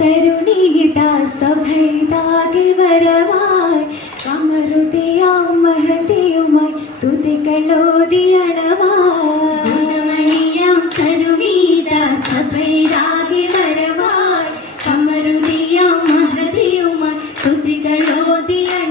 തരുണീതാ സഭൈതാകെ വരവായി കമറുതിയാം മഹതിയുമായി തുതികളോതിയണവായി ഗുണമണിയാം തരുണീതാ സഭൈതാകെ വരവായി കമറുതിയാം മഹതിയുമായി തുതികളോതിയണവായി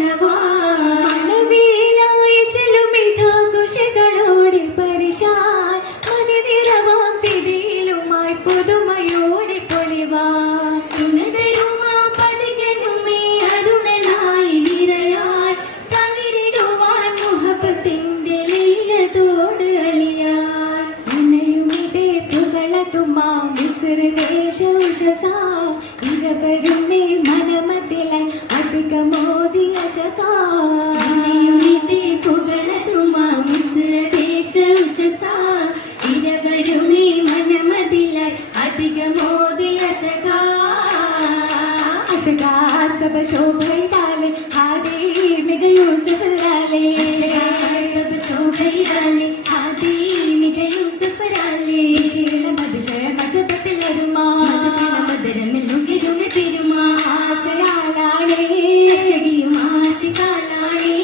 മണവേലായശലുമിതാഘോഷകളോടെ പരിശാൽ മനിനിറവാം തിരിയിലുമായി പുതുമയോടെ പൊലിവാൻ ഉന്നതരുമാം പതികനുമേ അരുണനായി നിറയായി തളിരിടുവാൻ മുഹബത്തിന്റെ ലീലതോട് അണിയാൻ ഉണയുമിതേ പുകളതുമാം മിസ്ര ദേശ ഉഷസാ ഇരവരുമേ മനമതിലായി അധികമോദിയ ശകാ ഉണയുമിതേ പുകളതുമാം മിസ്ര ദേശ ഉഷസാ ഇരവരുമേ മനമതിലായി അധികമോദിയ ശകാ അശകാ സബ ശോഭൈതാലെ ഹാദേ മിക യൂസഫ് ലാലേ സബ ശോഭൈതാലെ ഹാദേ മിക യൂസഫ് ലാലേ ശീലമതിശയ മജപത്തിലരുമാ മധുരമിൽ നുകിരുമി പെരുമാ ആശയാലാണേ അശകിയും ആശികാലാണേ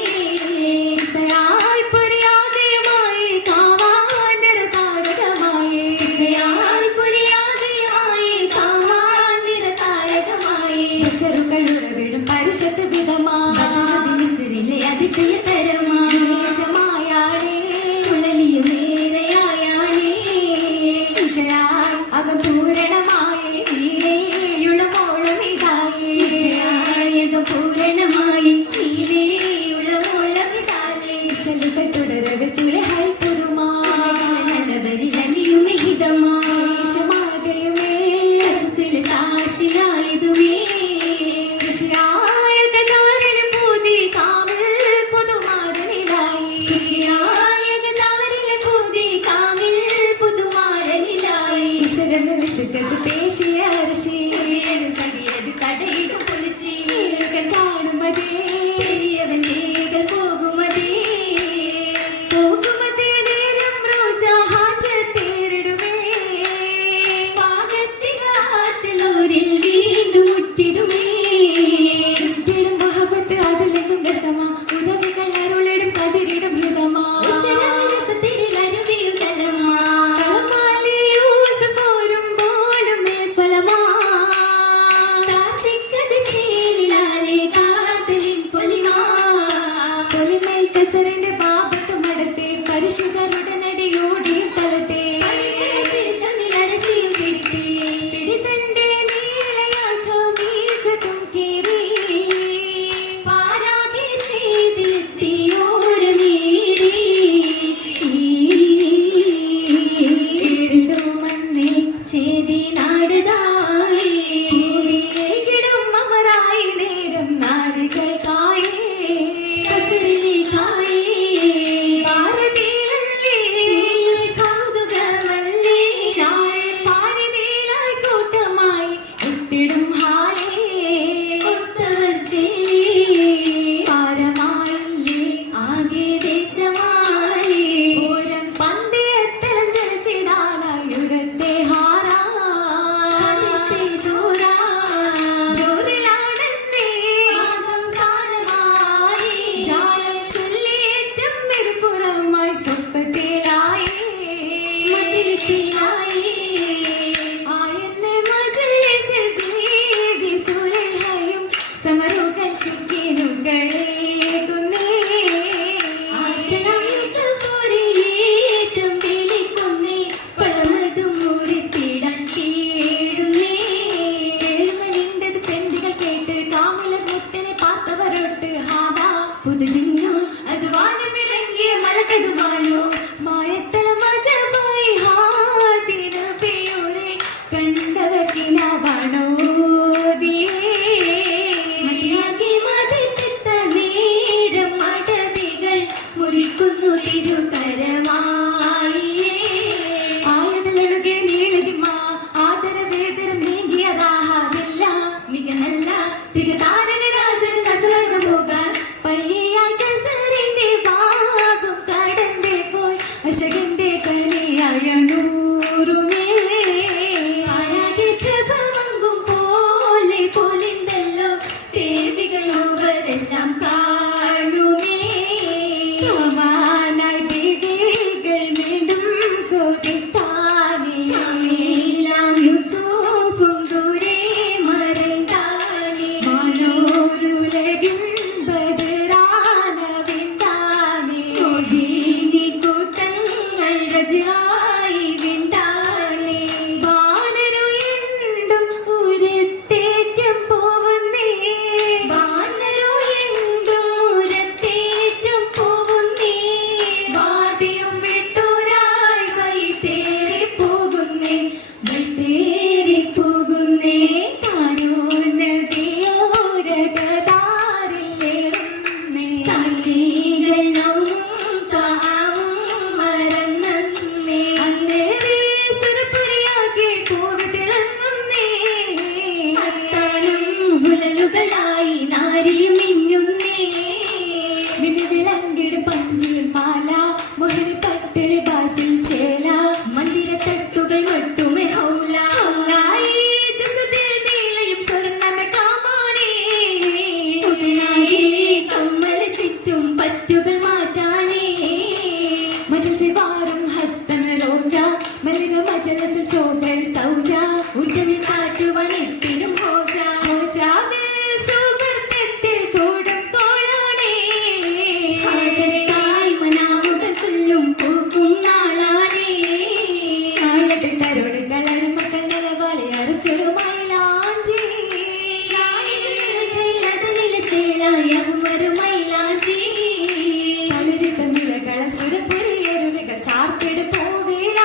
ഇസയായി പുരിയാതെയുമായി കാവാൻ നിറതാരകമായി ഇസയായി പുരിയാതെയുമായി കാവാൻ നിറതാരകമായി പ്രഷറുകൾ ഉറവിടും പരിഷത്ത് വിധമാ മിസ്രിലെ അതിശയതരമാ ദേശമായാണേ ഉളലിയും നേരെയായാണേ ഇഷയായി അകപൂരണമായി നീലയുളമോളമിതായി ഇഷയായക പൂരണമായി നീലേയുള്ള മുളവിതാലേ ഇശലുകൾ തുടരവെ സുരഹൈ പുതുമാ നല്ലവരിലലിയുമെ ഹിതമാ ദേശമാകയുമേ അസുസിൽ കാശിയായതുമേ കൃഷിയായ കഥാരിലും പൂതി കാവിൽ പുതുമാരനിലായി കൃഷിയായക താരിലെ പൂതി കാവിൽ പുതുമാരനിലായി ഈശ്വരനിൽ പേശിയ അരശി സഖിയത് കടയിടും പുലിശി കാണുമതേ പെരിയവൻ വേഗം പോകുമതേ പോകുമതേ നേരം റോജ ഹാജത്തേരിടുമേ പാകത്തികാറ്റിലൂരിൽ വീണ്ടും മുറ്റിടുമേ മുറ്റിടും മഹബത്ത് അതിലെങ്ങും രസമാ ഉദവികൾ അരുളിടും കതിരിടും ഹിതമാ ഉശരമനസത്തിരിൽ അരുവിയും തലമാ തലമാലി യൂസഫ് പോരും പോലും മേൽഫലമാ മാറ്റുവനെത്തിനും ഹോജ ഹോജാവിൽ സുഹൃത്തത്തിൽ കൂടുമ്പോളാണേ ഹാജത്തായി മനാമുകൾ തുല്ലും പൂക്കും നാളാണേ കാലത്തിൽ തരുണങ്ങൾ അരുമക്കൾ നിലവാലെ അരച്ചൊരു മൈലാഞ്ചി തളിരിത മിളകളൻ സുരപുരിയരുവികൾ ചാർത്തിടുപ്പോവേല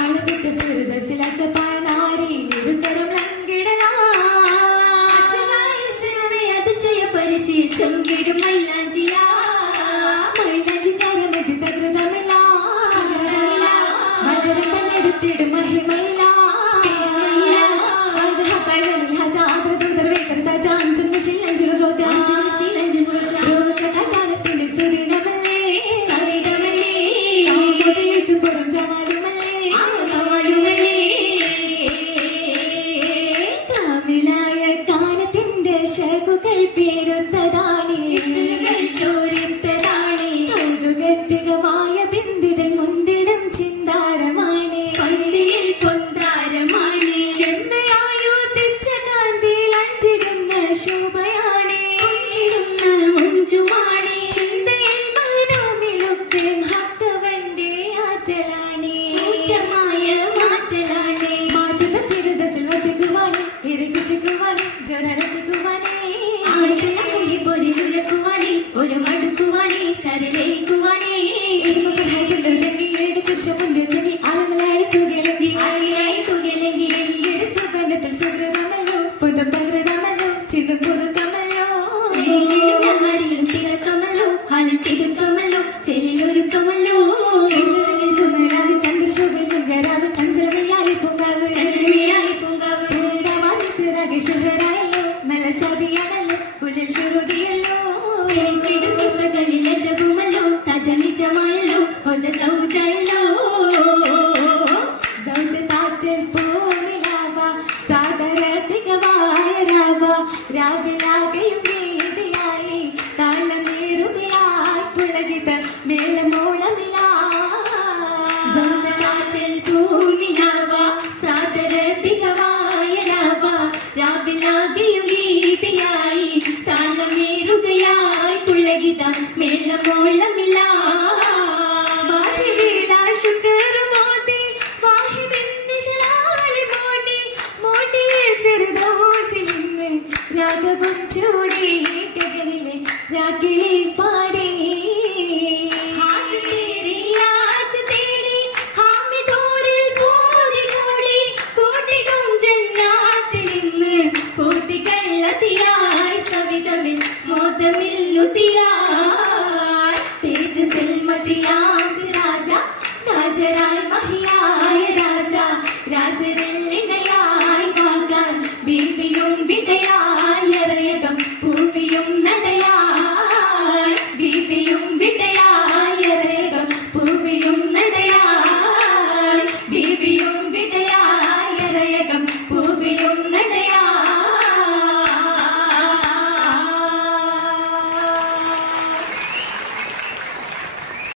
അളവിറ്റ ഫിർദൗസിലച്ചപ്പായ നാരിയിൽ ഇരുതരം ലംഘിടലാ ചൊങ്കിടും മൈലാഞ്ചിയാ മൈലാഞ്ചി കരമജി തകൃതമില്ല മലരമ്പനെടുത്തിടും മഹിമയില ോജാനത്തിന്റെ സുദിനമല്ലേ യൂസുഫുറും ജമാലുമല്ലേ കാമിലായ കാലത്തിന്റെ ശകുകൾ പേരുത്തതാണേ ചോരിത്തതാണേ കൗതുകത്തികമായ ബിന്ദിതൻ മുന്തിടും ചിന്താരമാണേ പന്തിയിൽ കൊന്താരമാണ് ചെമ്മയായോ തെച്ച കാന്തിയിൽ അഞ്ചിടുന്ന ശോഭയാണേ മുഞ്ചുമാണ് ചിന്തയിൽ മനോമിലൊക്കെ ഭക്തവന്റെ ആറ്റലാണേ ഊറ്റമായ മാറ്റലാണ് മാറ്റുന്ന ഫിർദൗസിൽ വസിക്കുവാനേ ഇരകുശിക്കുവാനേ ജ്വരരസിക്കുവാനേ പൊരിലുരക്കുവാനേ ഒരു മടുക്കുവാനേ ചരലേക്കുവാനേ സുഗന്ധത്തിൽ സുഹൃതമല്ലോ പുതും പ്രകൃതമല്ലോ ചിന്ത പുതുക്കമല്ലോ ഹരിയും തിളക്കമല്ലോ ഹരിൽ തിടുക്കമല്ലോ ചെലിലൊരുക്കമല്ലോ പുനരാവ് ചന്ദ്രശോഭിൽ ഗരാവ് ചന്ദ്രമയാലി പൂങ്കാവ് ചന്ദ്രമേയായി പൂങ്കാവ് പൂങ്കാവാൻ സിറാകെ ഷഹറായല്ലോ നല്ല ശാദിയാണല്ലോ പുലൽ ശുരുതിയല്ലോ ിലെ ജഗുമല്ലോ തജനിജമായല്ലോ ഹോജ സൗജയല്ലോ സൗജതാറ്റൽ പൂനിലാവ സാദരത്തികവായ രാവ രാവിലാകെയും വേദിയായി താളമേറുകയായി പുളകിത മേളമോളമിലാ സൗജതാറ്റൽ പൂനിലാവ സാദരത്തികവായ രാവ രാവിലാകെയും വീതിയായി താളമേറുകയായി പുളകിത മേളമോളമില്ല വാജിലീലാ ശുക്റുമോതി വാഹിദിൻ നിശലാലി മോട്ടിയിൽ ഫിർദൗസിൽ നിന്ന് രാഗവും ചൂടി ഗഗനിലെ രാഗിളി പാടി ആശ തേടി ആശ തേടി ഹാമിദൂരിൽ പൂതി കൂടി കൂട്ടിടും ജന്നാത്തിൽ ഇന്ന് കൂട്ടിക്കള്ളതിയായി സവിതമിൽ മോദമില്ലുതിയായി തേജസ്സിൽ മതിയാം സിരാജ രാജരായി മഹിയായ രാജ രാജരിൽ ഇണയായി വാകാൻ ബീബിയും വിടയായി